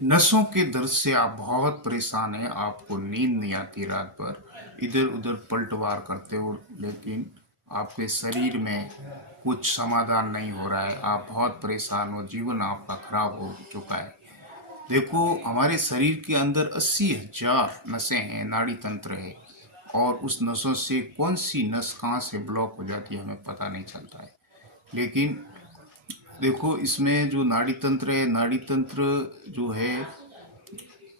नसों के दर्द से आप बहुत परेशान हैं, आपको नींद नहीं आती रात भर, इधर-उधर पलटवार करते हो, लेकिन आपके शरीर में कुछ समाधान नहीं हो रहा है, आप बहुत परेशान हो, जीवन आपका खराब हो चुका है। देखो, हमारे शरीर के अंदर 80,000 नसें हैं, नाड़ी तंत्र है और उस नसों से कौन-सी नस कहाँ से ब्लॉक हो जाती है, हमें पता नहीं चलता है। लेकिन देखो, इसमें जो नाड़ी तंत्र है, नाड़ी तंत्र जो है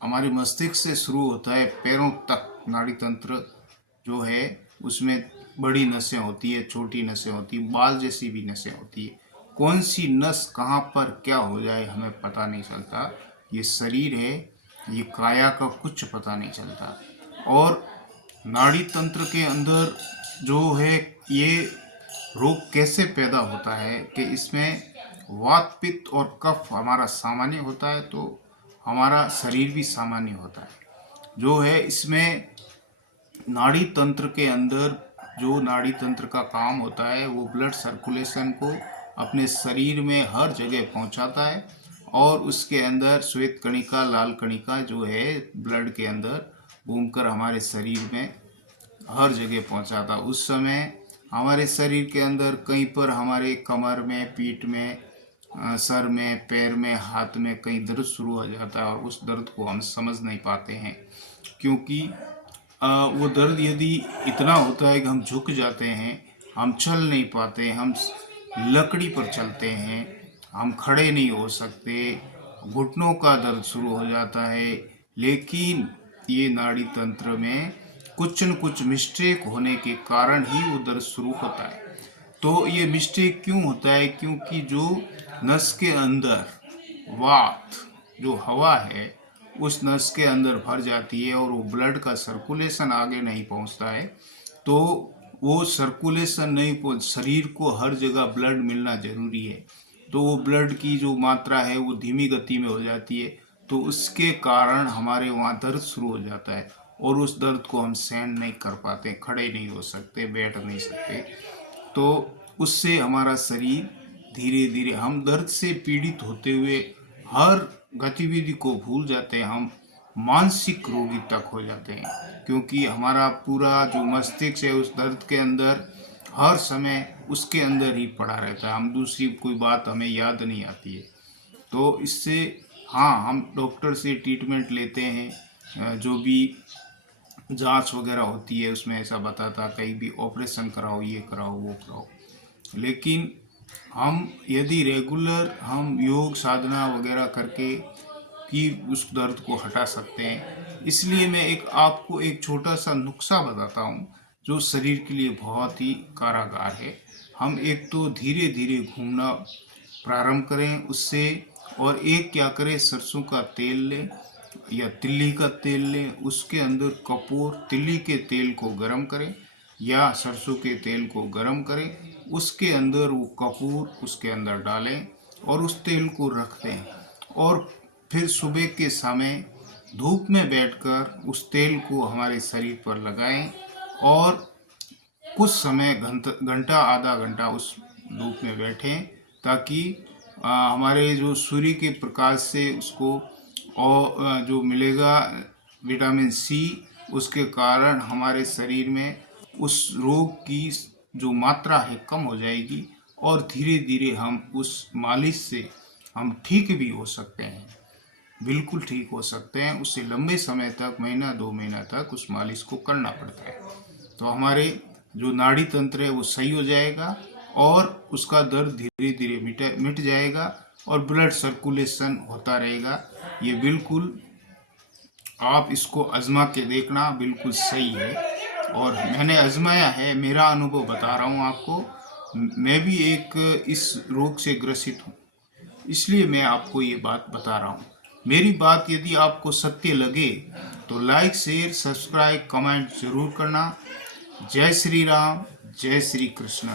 हमारे मस्तिष्क से शुरू होता है पैरों तक। नाड़ी तंत्र जो है उसमें बड़ी नसें होती है, छोटी नसें होती है, बाल जैसी भी नसें होती है। कौन सी नस कहाँ पर क्या हो जाए हमें पता नहीं चलता। ये शरीर है, ये काया का कुछ पता नहीं चलता। और नाड़ी तंत्र के अंदर जो है ये रोग कैसे पैदा होता है कि इसमें वात पित्त और कफ हमारा सामान्य होता है, तो हमारा शरीर भी सामान्य होता है। जो है इसमें नाड़ी तंत्र के अंदर जो नाड़ी तंत्र का काम होता है वो ब्लड सर्कुलेशन को अपने शरीर में हर जगह पहुंचाता है और उसके अंदर श्वेत कणिका लाल कणिका जो है ब्लड के अंदर घूमकर हमारे शरीर में हर जगह पहुंचाता। उस समय हमारे शरीर के अंदर कहीं पर हमारे कमर में, पीठ में, सर में, पैर में, हाथ में कहीं दर्द शुरू हो जाता है और उस दर्द को हम समझ नहीं पाते हैं, क्योंकि वो दर्द यदि इतना होता है कि हम झुक जाते हैं, हम चल नहीं पाते, हम लकड़ी पर चलते हैं, हम खड़े नहीं हो सकते, घुटनों का दर्द शुरू हो जाता है। लेकिन ये नाड़ी तंत्र में कुछ न कुछ मिस्टेक होने के कारण ही वो दर्द शुरू होता है। तो ये मिस्टेक क्यों होता है? क्योंकि जो नस के अंदर वात जो हवा है उस नस के अंदर भर जाती है और वो ब्लड का सर्कुलेशन आगे नहीं पहुंचता है। तो वो सर्कुलेशन नहीं पहुंच, शरीर को हर जगह ब्लड मिलना जरूरी है, तो वो ब्लड की जो मात्रा है वो धीमी गति में हो जाती है, तो उसके कारण हमारे वहाँ दर्द शुरू हो जाता है और उस दर्द को हम सहन नहीं कर पाते, खड़े नहीं हो सकते, बैठ नहीं सकते। तो उससे हमारा शरीर धीरे धीरे हम दर्द से पीड़ित होते हुए हर गतिविधि को भूल जाते हैं, हम मानसिक रोगी तक हो जाते हैं, क्योंकि हमारा पूरा जो मस्तिष्क है उस दर्द के अंदर हर समय उसके अंदर ही पड़ा रहता है, हम दूसरी कोई बात हमें याद नहीं आती है। तो इससे हाँ, हम डॉक्टर से ट्रीटमेंट लेते हैं, जो भी जांच वगैरह होती है उसमें ऐसा बताता, कहीं भी ऑपरेशन कराओ, ये कराओ, वो कराओ। लेकिन हम यदि रेगुलर हम योग साधना वगैरह करके कि उस दर्द को हटा सकते हैं। इसलिए मैं आपको एक छोटा सा नुस्खा बताता हूँ जो शरीर के लिए बहुत ही कारागार है। हम एक तो धीरे धीरे घूमना प्रारंभ करें उससे, और एक क्या करें, सरसों का तेल लें या तिल्ली का तेल लें, उसके अंदर कपूर, तिल्ली के तेल को गरम करें या सरसों के तेल को गरम करें, उसके अंदर वो कपूर उसके अंदर डालें और उस तेल को रख दें और फिर सुबह के समय धूप में बैठकर उस तेल को हमारे शरीर पर लगाएं और कुछ समय घंटा आधा घंटा उस धूप में बैठें, ताकि हमारे जो सूर्य के प्रकाश से उसको और जो मिलेगा विटामिन सी, उसके कारण हमारे शरीर में उस रोग की जो मात्रा है कम हो जाएगी और धीरे धीरे हम उस मालिश से हम ठीक भी हो सकते हैं, बिल्कुल ठीक हो सकते हैं। उससे लंबे समय तक, महीना 2 महीना तक उस मालिश को करना पड़ता है, तो हमारे जो नाड़ी तंत्र है वो सही हो जाएगा और उसका दर्द धीरे धीरे मिट जाएगा और ब्लड सर्कुलेशन होता रहेगा। ये बिल्कुल आप इसको आजमा के देखना, बिल्कुल सही है और मैंने आजमाया है, मेरा अनुभव बता रहा हूँ आपको। मैं भी एक इस रोग से ग्रसित हूँ, इसलिए मैं आपको ये बात बता रहा हूँ। मेरी बात यदि आपको सत्य लगे तो लाइक, शेयर, सब्सक्राइब, कमेंट जरूर करना। जय श्री राम, जय श्री कृष्ण।